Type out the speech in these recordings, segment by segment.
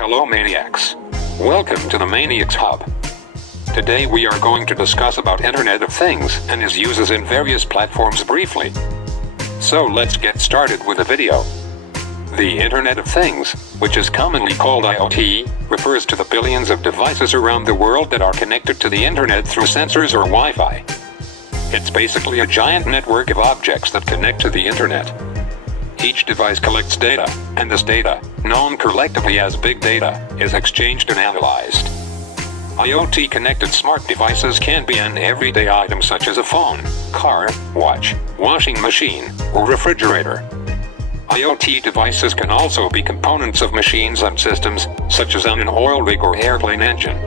Hello Maniacs. Welcome to the Maniacs Hub. Today we are going to discuss about Internet of Things and its uses in various platforms briefly. So let's get started with the video. The Internet of Things, which is commonly called IoT, refers to the billions of devices around the world that are connected to the Internet through sensors or Wi-Fi. It's basically a giant network of objects that connect to the Internet. Each device collects data, and this data, known collectively as big data, is exchanged and analyzed. IoT-connected smart devices can be an everyday item such as a phone, car, watch, washing machine, or refrigerator. IoT devices can also be components of machines and systems, such as on an oil rig or airplane engine.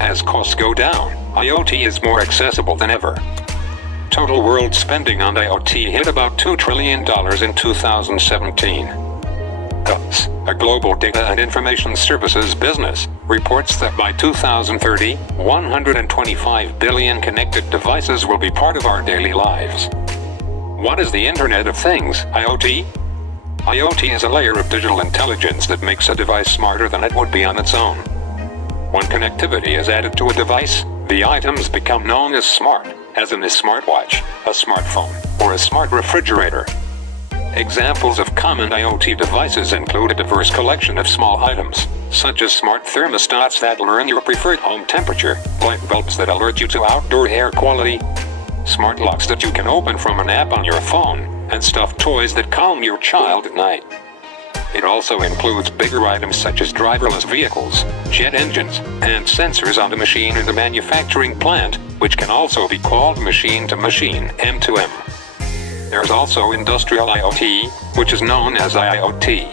As costs go down, IoT is more accessible than ever. Total world spending on IoT hit about $2 trillion in 2017. Thus, a global data and information services business reports that by 2030, 125 billion connected devices will be part of our daily lives. What is the Internet of Things, IoT? IoT is a layer of digital intelligence that makes a device smarter than it would be on its own. When connectivity is added to a device, the items become known as smart, as in a smartwatch, a smartphone, or a smart refrigerator. Examples of common IoT devices include a diverse collection of small items, such as smart thermostats that learn your preferred home temperature, light bulbs that alert you to outdoor air quality, smart locks that you can open from an app on your phone, and stuffed toys that calm your child at night. It also includes bigger items such as driverless vehicles, jet engines, and sensors on the machine in the manufacturing plant, which can also be called machine-to-machine, M2M. There's also industrial IoT, which is known as IoT.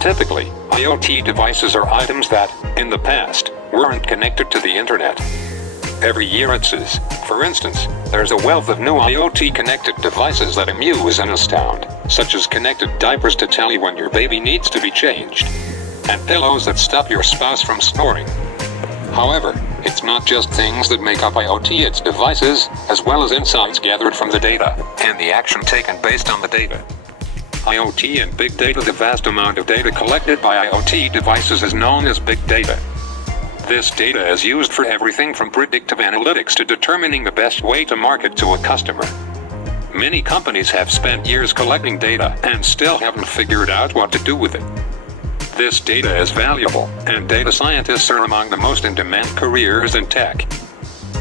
Typically, IoT devices are items that, in the past, weren't connected to the Internet. Every year it says, for instance, there's a wealth of new IoT-connected devices that amuse and astound, such as connected diapers to tell you when your baby needs to be changed, and pillows that stop your spouse from snoring. However, it's not just things that make up IoT, it's devices, as well as insights gathered from the data, and the action taken based on the data. IoT and big data. The vast amount of data collected by IoT devices is known as big data. This data is used for everything from predictive analytics to determining the best way to market to a customer. Many companies have spent years collecting data and still haven't figured out what to do with it. This data is valuable, and data scientists are among the most in-demand careers in tech.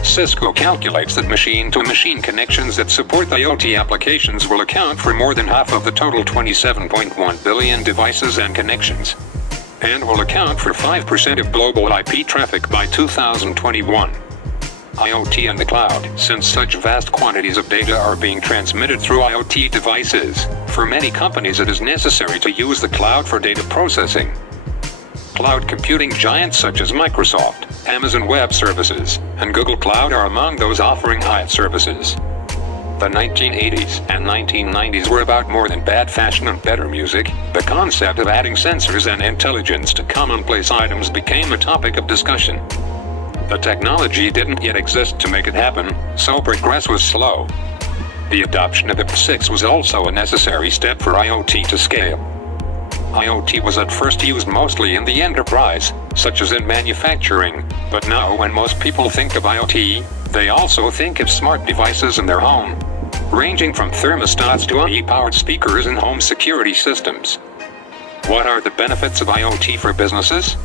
Cisco calculates that machine-to-machine connections that support IoT applications will account for more than half of the total 27.1 billion devices and connections, and will account for 5% of global IP traffic by 2021. IoT and the cloud. Since such vast quantities of data are being transmitted through IoT devices, for many companies it is necessary to use the cloud for data processing. Cloud computing giants such as Microsoft, Amazon Web Services, and Google Cloud are among those offering IoT services. The 1980s and 1990s were about more than bad fashion and better music. The concept of adding sensors and intelligence to commonplace items became a topic of discussion. The technology didn't yet exist to make it happen, so progress was slow. The adoption of IP6 was also a necessary step for IoT to scale. IoT was at first used mostly in the enterprise, such as in manufacturing, but now when most people think of IoT, they also think of smart devices in their home, ranging from thermostats to AI-powered speakers and home security systems. What are the benefits of IoT for businesses?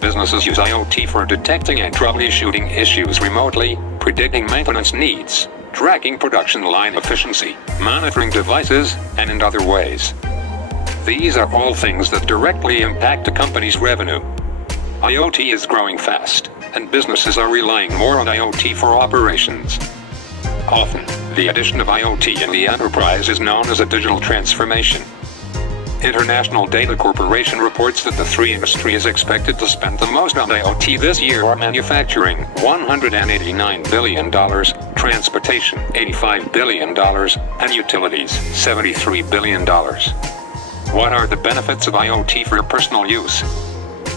Businesses use IoT for detecting and troubleshooting issues remotely, predicting maintenance needs, tracking production line efficiency, monitoring devices, and in other ways. These are all things that directly impact a company's revenue. IoT is growing fast, and businesses are relying more on IoT for operations. Often, the addition of IoT in the enterprise is known as a digital transformation. International Data Corporation reports that the three industries is expected to spend the most on IoT this year are manufacturing, $189 billion, transportation, $85 billion, and utilities, $73 billion. What are the benefits of IoT for personal use?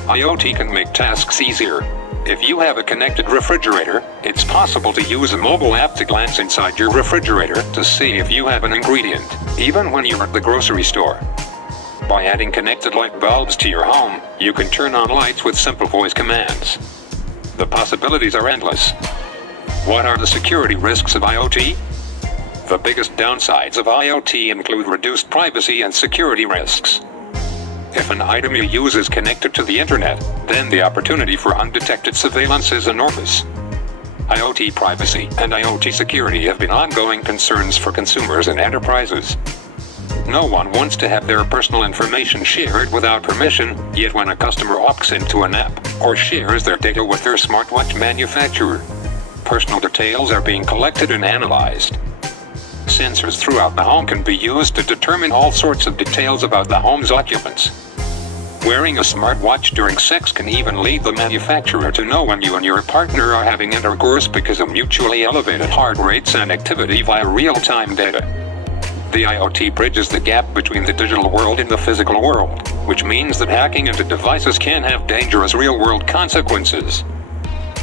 IoT can make tasks easier. If you have a connected refrigerator, it's possible to use a mobile app to glance inside your refrigerator to see if you have an ingredient, even when you're at the grocery store. By adding connected light bulbs to your home, you can turn on lights with simple voice commands. The possibilities are endless. What are the security risks of IoT? The biggest downsides of IoT include reduced privacy and security risks. If an item you use is connected to the internet, then the opportunity for undetected surveillance is enormous. IoT privacy and IoT security have been ongoing concerns for consumers and enterprises. No one wants to have their personal information shared without permission, yet when a customer opts into an app or shares their data with their smartwatch manufacturer, personal details are being collected and analyzed. Sensors throughout the home can be used to determine all sorts of details about the home's occupants. Wearing a smartwatch during sex can even lead the manufacturer to know when you and your partner are having intercourse because of mutually elevated heart rates and activity via real-time data. The IoT bridges the gap between the digital world and the physical world, which means that hacking into devices can have dangerous real-world consequences.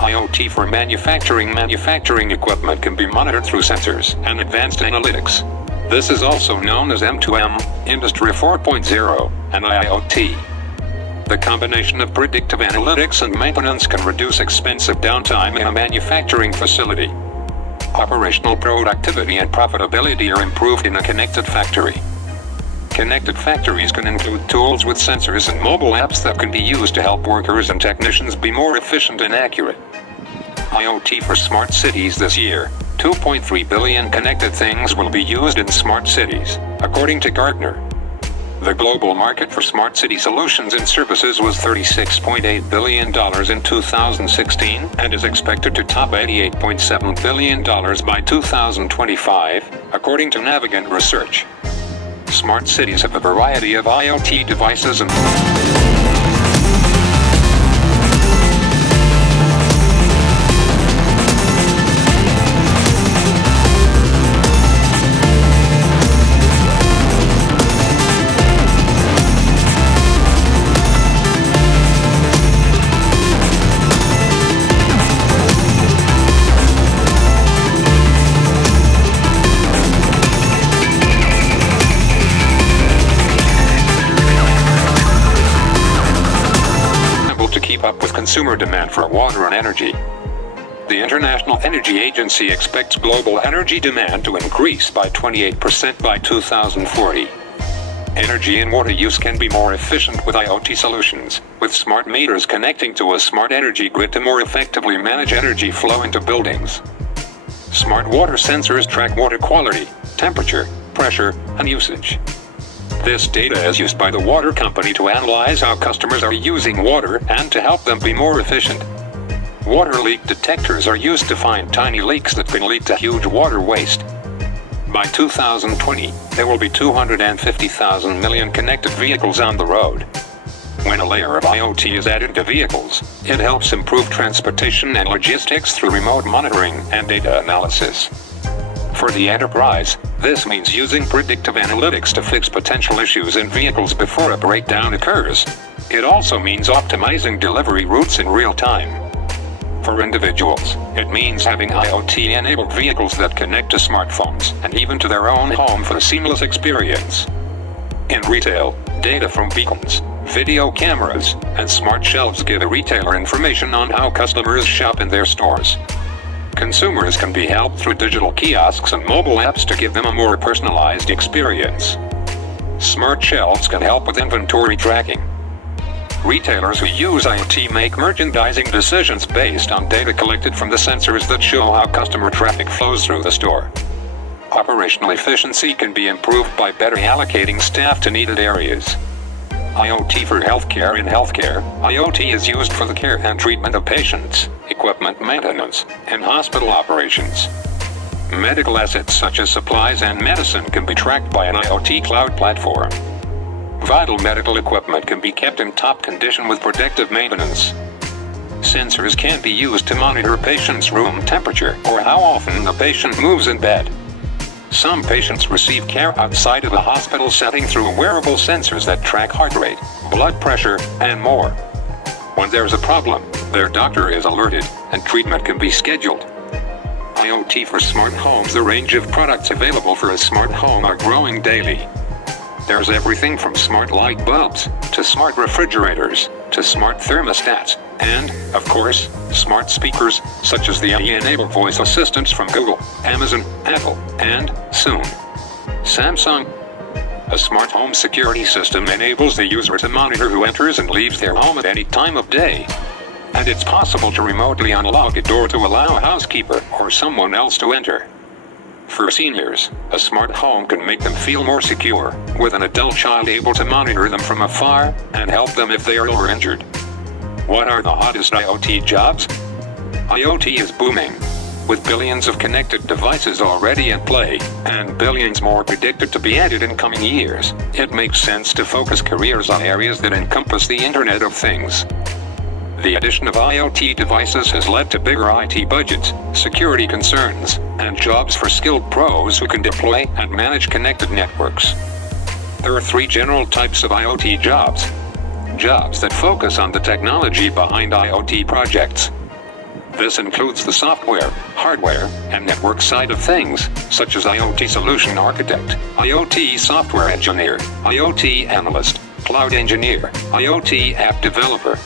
IoT for manufacturing equipment can be monitored through sensors and advanced analytics. This is also known as M2M, Industry 4.0, and IoT. The combination of predictive analytics and maintenance can reduce expensive downtime in a manufacturing facility. Operational productivity and profitability are improved in a connected factory. Connected factories can include tools with sensors and mobile apps that can be used to help workers and technicians be more efficient and accurate. IoT for smart cities this year. 2.3 billion connected things will be used in smart cities, according to Gartner. The global market for smart city solutions and services was $36.8 billion in 2016 and is expected to top $88.7 billion by 2025, according to Navigant Research. Smart cities have a variety of IoT devices and up with consumer demand for water and energy. The International Energy Agency expects global energy demand to increase by 28% by 2040. Energy and water use can be more efficient with IoT solutions, with smart meters connecting to a smart energy grid to more effectively manage energy flow into buildings. Smart water sensors track water quality, temperature, pressure, and usage. This data is used by the water company to analyze how customers are using water and to help them be more efficient. Water leak detectors are used to find tiny leaks that can lead to huge water waste. By 2020, there will be 250,000 million connected vehicles on the road. When a layer of IoT is added to vehicles, it helps improve transportation and logistics through remote monitoring and data analysis. For the enterprise, this means using predictive analytics to fix potential issues in vehicles before a breakdown occurs. It also means optimizing delivery routes in real time. For individuals, it means having IoT-enabled vehicles that connect to smartphones and even to their own home for a seamless experience. In retail, data from beacons, video cameras, and smart shelves give a retailer information on how customers shop in their stores. Consumers can be helped through digital kiosks and mobile apps to give them a more personalized experience. Smart shelves can help with inventory tracking. Retailers who use IoT make merchandising decisions based on data collected from the sensors that show how customer traffic flows through the store. Operational efficiency can be improved by better allocating staff to needed areas. IoT for healthcare. In healthcare, IoT is used for the care and treatment of patients, equipment maintenance, and hospital operations. Medical assets such as supplies and medicine can be tracked by an IoT cloud platform. Vital medical equipment can be kept in top condition with predictive maintenance. Sensors can be used to monitor a patient's room temperature or how often the patient moves in bed. Some patients receive care outside of a hospital setting through wearable sensors that track heart rate, blood pressure, and more. When there's a problem, their doctor is alerted, and treatment can be scheduled. IoT for smart homes. The range of products available for a smart home are growing daily. There's everything from smart light bulbs, to smart refrigerators, to smart thermostats, and, of course, smart speakers, such as the AI-enabled voice assistants from Google, Amazon, Apple, and, soon, Samsung. A smart home security system enables the user to monitor who enters and leaves their home at any time of day. And it's possible to remotely unlock a door to allow a housekeeper or someone else to enter. For seniors, a smart home can make them feel more secure, with an adult child able to monitor them from afar and help them if they are ill or injured. What are the hottest IoT jobs? IoT is booming. With billions of connected devices already in play, and billions more predicted to be added in coming years, it makes sense to focus careers on areas that encompass the Internet of Things. The addition of IoT devices has led to bigger IT budgets, security concerns, and jobs for skilled pros who can deploy and manage connected networks. There are three general types of IoT jobs. Jobs that focus on the technology behind IoT projects. This includes the software, hardware, and network side of things, such as IoT solution architect, IoT software engineer, IoT analyst, cloud engineer, IoT app developer,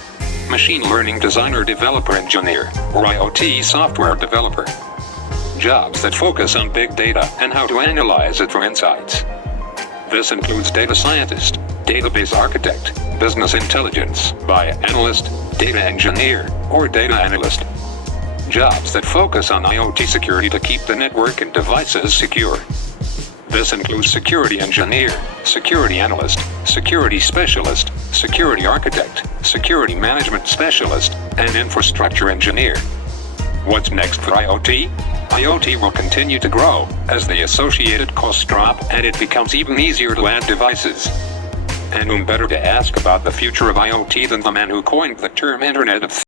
machine learning designer developer engineer, or IoT software developer. Jobs that focus on big data and how to analyze it for insights. This includes data scientist, database architect, business intelligence by analyst, data engineer, or data analyst. Jobs that focus on IoT security to keep the network and devices secure. This includes security engineer, security analyst, security specialist, security architect, security management specialist, and infrastructure engineer. What's next for IoT? IoT will continue to grow as the associated costs drop and it becomes even easier to add devices. And whom better to ask about the future of IoT than the man who coined the term Internet of Things?